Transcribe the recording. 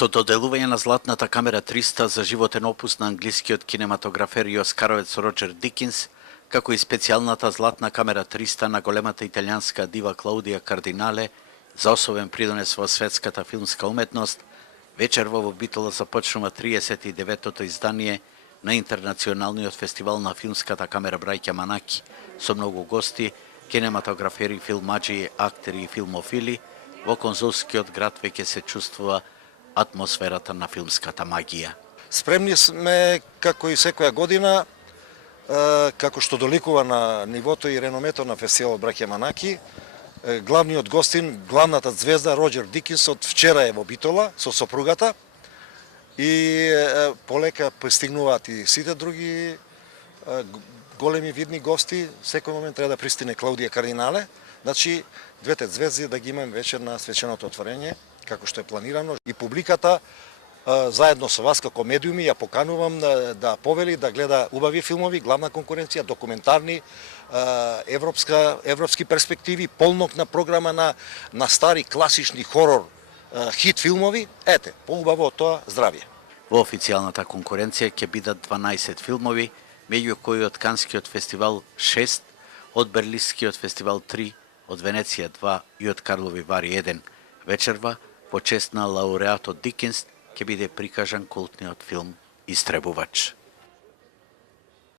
Со доделување на Златната камера 300 за животен опус на англискиот кинематографер и оскаровец Роџер Дикинс, како и специјалната Златна камера 300 на големата италијанска дива Клаудија Кардинале за особен придонес во светската филмска уметност, вечерва во Битола започнува 39-тото издание на Интернационалниот фестивал на филмската камера Браќа Манаки, со многу гости, кинематографери, филмаџи, актери и филмофили. Во конзулскиот град веќе се чувствува атмосферата на филмската магија. Спремни сме, како и секоја година, како што доликува на нивото и реномето на фестивалот Браќа Манаки, главниот гостин, главната звезда Роџер Дикинс од вчера е во Битола со сопругата и полека пристигнуваат и сите други големи видни гости. Секој момент треба да пристигне Клаудија Кардинале. Значи, двете звезди да ги имаме вечер на свеченото отворење, како што е планирано. И публиката, заедно со вас како медиуми, ја поканувам да повели, да гледа убави филмови, главна конкуренција, документарни, европски перспективи, полнокна програма на стари класични хорор хит филмови. Ете, поубаво од тоа здравје. Во официјалната конкуренција ќе бидат 12 филмови, меѓу кои од Канскиот фестивал 6, од Берлинскиот фестивал 3, од Венеција 2 и од Карлови Вари 1. Вечерва, по чест на лауреатот Дикинс, ќе биде прикажан култниот филм Истребувач.